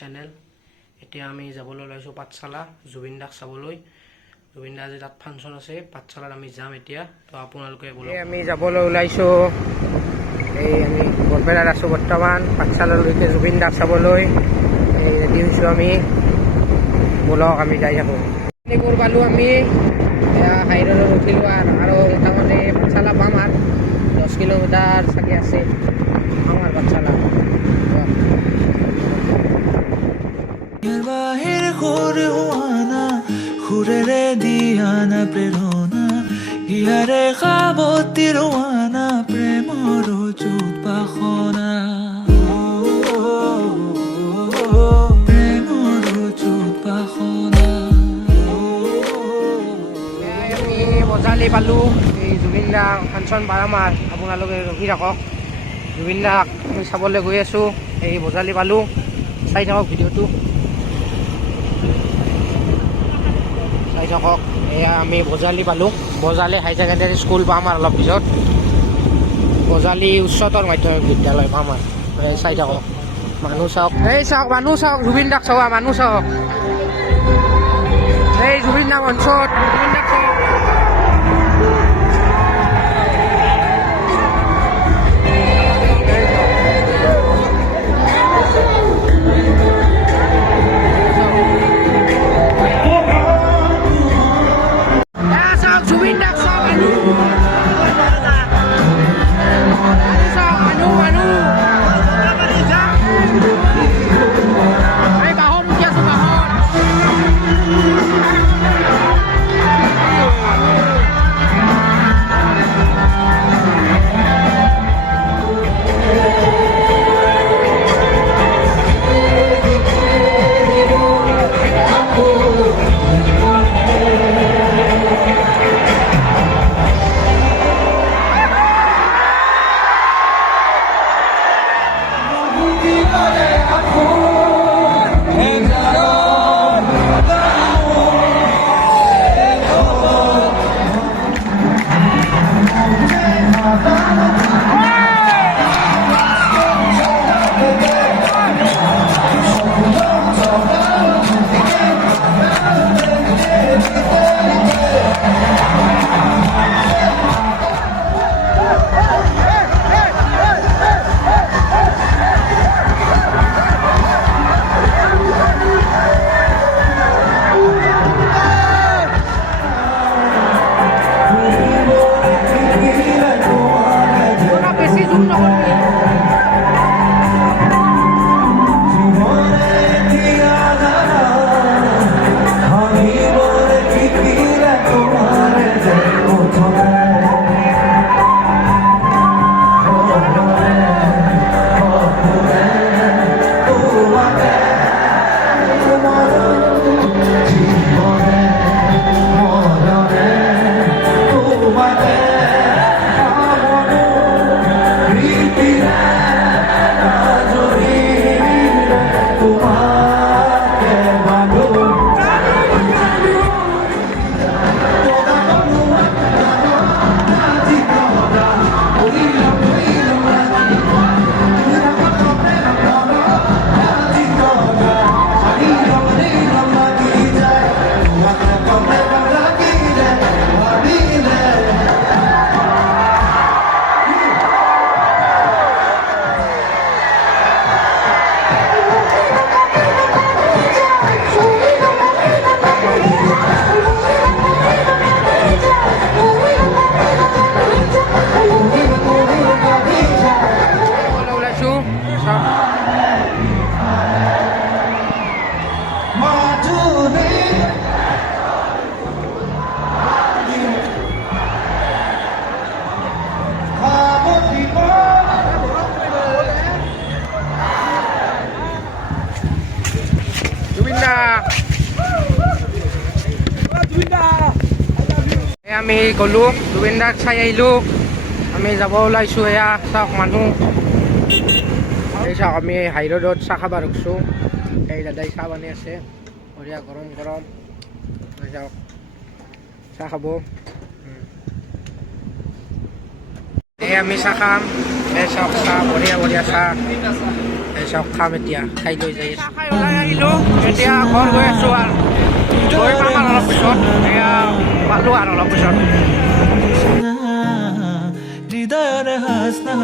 Channel. এতিয়া আমি যাবলৈ ওলাইছোঁ পাঠশালা জুবিন দাক চাবলৈ। জুবিন দা আজি তাত ফাংচন আছে, পাঠশালাত আমি যাম এতিয়া। তো আপোনালোকে আমি যাবলৈ ওলাইছোঁ। আমি বৰপেটাত আছোঁ বৰ্তমান, পাঠশালালৈকে জুবিন দাক চাবলৈ ৰেডি হৈছোঁ আমি। বলক আমি যাই থাকোঁ। এইবোৰ পালোঁ আমি হাইৰোডত উঠিলোঁ আৰু মোটামুটি পাঠশালা পাম আৰু 10 কিলোমিটাৰ চাগে আছে আমাৰ পাঠশালা। বাহিৰ ঘৰে হোৱানা সুৰেৰে দিয়ানা প্ৰেৰণা ইয়াৰে সাৱতী ৰোৱানা প্ৰেমৰ যুত বাসনা প্ৰেমৰ যুত বাসনা। আমি বজালি পালোঁ। এই জুবিন দা ফাংচন পাম আৰু আপোনালোকে ৰখি থাকক। জুবিন দাক আমি চাবলৈ গৈ আছোঁ। এই বজালি পালোঁ, চাই থাকক ভিডিঅ'টো, চাই থাকক। এয়া আমি বজালি পালোঁ। বজালি হাই ছেকেণ্ডেৰী স্কুল পাম আৰু অলপ পিছত। বজালি উচ্চতৰ মাধ্যমিক বিদ্যালয় পাম আৰু চাই থাকক। মানুহ চাওক, এই চাওক মানুহ চাওক, জুবিন দাক চাওক, মানুহ চাওক। এই জুবিন দা মঞ্চত, জুবিন দাক চাওক। জুবিন দাক চাওক, এই বাহত উঠি আছো, বাহত। আমি গ'লোঁ, জুবিন দাক চাই আহিলোঁ। আমি যাব ওলাইছোঁ। এয়া চাওক মানুহ, এই চাওক আমি হাইৰোডত চাহ খাব ৰখিছোঁ। এই দাদাই চাহ বানি আছে, বঢ়িয়া গৰম গৰম। চাওক চাহ খাব। এই আমি চাহ খাম। এই চাওক চাহ বঢ়িয়া বঢ়িয়া চাহ এই চাওক খাম এতিয়া খাই লৈ যাই চাহ খাই ওলাই আহিলোঁ এতিয়া ঘৰ গৈ আছোঁ আৰু গৈ পাম আৰু অলপ পিছত এয়া পালোঁ আৰু অলপ পিছত হৃদয়ৰে হাসনা